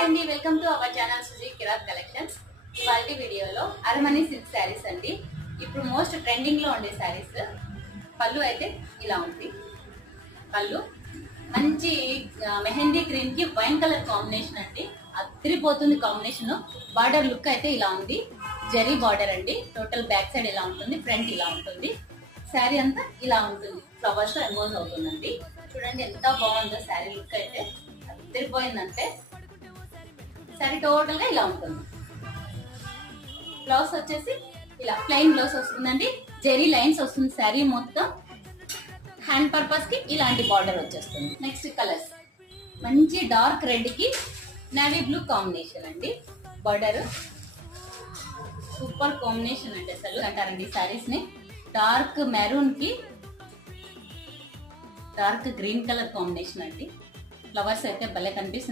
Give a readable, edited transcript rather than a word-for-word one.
Hi అండి, welcome to our channel Suji Kirat collections. ఇవాల్టి వీడియోలో అరమనీ సిల్క్ శారీస్ అండి. ఇప్పుడు మోస్ట్ ట్రెండింగ్ లో ఉండే శారీస్. పళ్ళు అయితే ఇలా ఉంది. పళ్ళు మంచి మెహందీ గ్రీన్ కి వైన్ కలర్ కాంబినేషన్ అండి. అదిరిపోతుంది కాంబినేషన్. బార్డర్ లుక్ అయితే ఇలా ఉంది. జరీ బార్డర్ అండి. టోటల్ బ్యాక్ సైడ్ ఇలా ఉంటుంది, ఫ్రంట్ ఇలా ఉంటుంది. శారీ అంతా ఇలా ఉంటుంది. ఫ్లవర్స్ తో ఎంబోజ్ అవుతుందండి. చూడండి ఎంత బాగుందో శారీ లుక్ అయితే. అదిరిపోయిందంటే శారీ టోటల్ గా ఇలా ఉంటుంది. బ్లౌజ్ వచ్చేసి ఇలా ప్లెయిన్ బ్లౌజ్ వస్తుందండి. జెరీ లైన్స్ వస్తుంది శారీ మొత్తం. హ్యాండ్ పర్పస్ కి ఇలాంటి బార్డర్ వచ్చేస్తుంది. నెక్స్ట్ కలర్స్ మంచి డార్క్ రెడ్ కి నేవీ బ్లూ కాంబినేషన్ అండి. బార్డర్ సూపర్ కాంబినేషన్ అంటే అసలు అంటారండి శారీస్ ని. డార్క్ మెరూన్ కి డార్క్ గ్రీన్ కలర్ కాంబినేషన్ అండి. ఫ్లవర్స్ అయితే భలే కనిపిస్తుంది.